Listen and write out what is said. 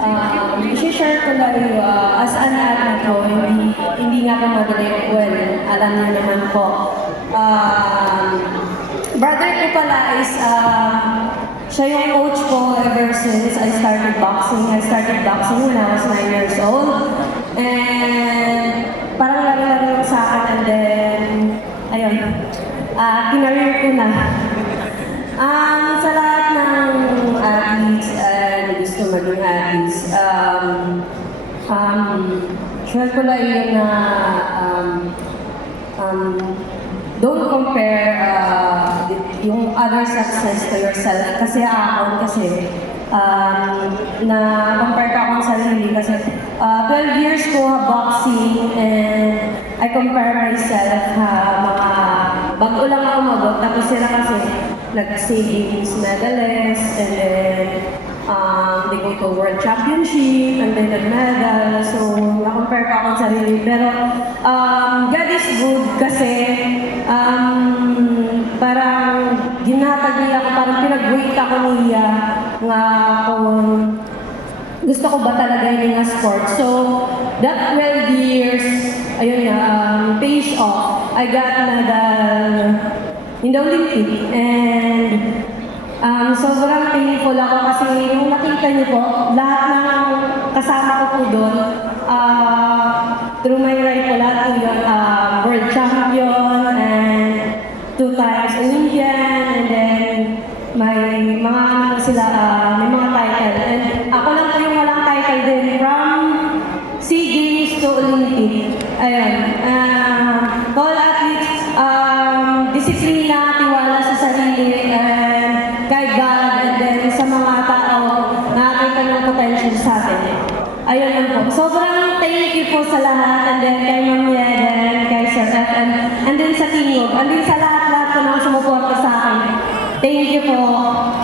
um, i-share ko lang uh, as an athlete ko, hindi, hindi nga po madali. Well, alam niyo naman po. Um, brother ko pala is, um, siya yung coach ko ever since I started boxing. I started boxing when I was 9 years old. And parang laro-laro sa akin and then, ayun, uh, kinareer ko na. Gusto maging athletes, um, um, share ko na um, um, don't compare uh, yung other success to yourself. Kasi ako, kasi um, na compare ka akong sarili. Kasi uh, 12 years ko ha boxing and I compare myself ha mga bago lang ako mag tapos sila kasi nag-savings medalist and then um, they go to world championship and then nag-medal so na-compare ka akong sarili pero um, God is good kasi um, parang ginatag niya ako parang pinag-wait ako niya nga kung gusto ko ba talaga yung mga sport. So, that 12 years, ayun nga, um, pays off. I got medal in the Olympic. And um, sobrang thankful ako kasi yung nakita niyo po, lahat ng kasama ko po doon, uh, through my right po lahat po yun, uh, world champion and two times Olympian and then may mga ano sila, ah, may mga title. And ako lang po yung walang title din from SEA Games to Olympic. Ayun. Uh, all athletes, um, disiplina, tiwala sa sarili, potential sa atin. Ayun lang po. Sobrang thank you po sa lahat, and then kay Ma'am Yeden, kay Sir FM, and then sa Love, and then sa lahat-lahat po sumuporta sa akin. Thank you po.